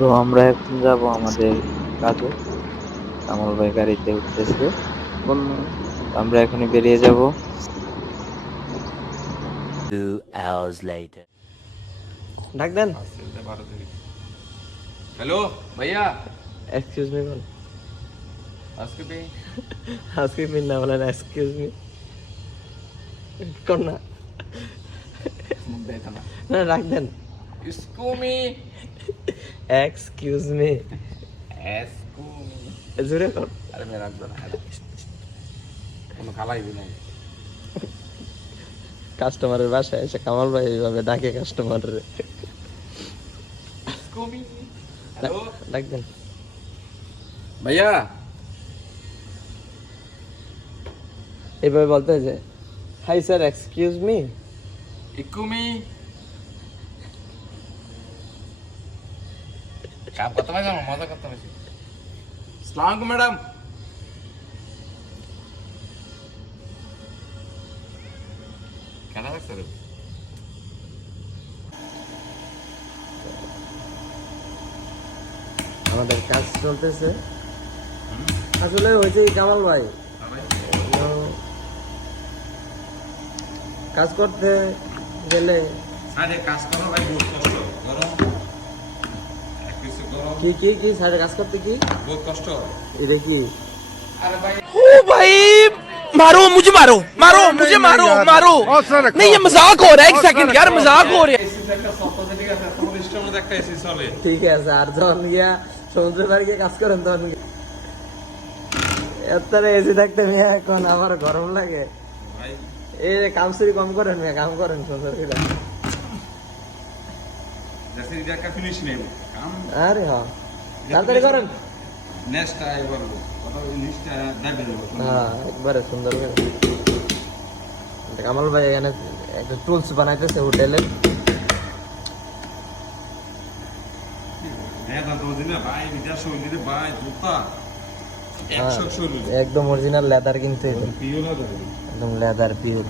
তো আমরা এখন যাব আমাদের কাজে। কামাল ভাই গাড়িতে উঠতেছে, আমরা এখনই বেরিয়ে যাব। 2 hours later. ডাক দেন। हेलो भैया এক্সকিউজ মি বল। आजके पे আজকে মিন না বলেন এক্সকিউজ মি কোন না देखा ना না ডাক দেন। इसको मी এক্সকিউজ মি इसको मी জোরে কর। अरे मैं रख दो ना কোনো খালাই দি নাই কাস্টমারের বাসায় এসে কামাল ভাই এইভাবে ডাকে কাস্টমারের। इसको मी हेलो ডাক দেন। भैया এইভাবে বলতে হয় যে হাই স্যার এক্সকিউজ মি। इक्कू मी काम करता मैं मजा करता मैं अस्सलाम वालेकुम मैडम क्या लगा सर আমাদের কাজ চলতেছে আসলে হয়েছে কি কামাল ভাই, কাজ করতে গেলে আরে কাজ করো ভাই বহুত কষ্ট করো এক কিছু করো কি কি কি সাথে কাজ করতে কি বহুত কষ্ট এটা কি আরে ভাই ओ भाई मारो मुझे मारो मारो मुझे मारो मारो नहीं ये मजाक हो रहा है। एक सेकंड यार मजाक हो रहा है। এসি একটা সপ্তাহে ঠিক আছে তোমার ইস্টের মধ্যে একটা এসি চলে ঠিক আছে। আর যখন গিয়া সমুদ্রের পাড়ে গিয়ে কাজ করেন তখন এত এসি থাকতে মিয়া এখন আমার গরম লাগে। ভাই এই যে কাম চুরি কম করেন মিয়া, কাম করেন সুন্দর করে। जैसे इधर का फिनिश नहीं काम আরে হ্যাঁ তাড়াতাড়ি করেন। नेक्स्ट आए बोलो मतलब लिस्ट ना दे दो হ্যাঁ একবারে সুন্দর করে। কামাল ভাই এখানে একটা টুলস বানাইতেছে হোটেলের। হ্যাঁ দাদা দিলে ভাই বিদেশ হইলি রে ভাই দুটা 100 একদম অরিজিনাল লেদার, কিন্তু পিও না দাদা একদম লেদার পিওর।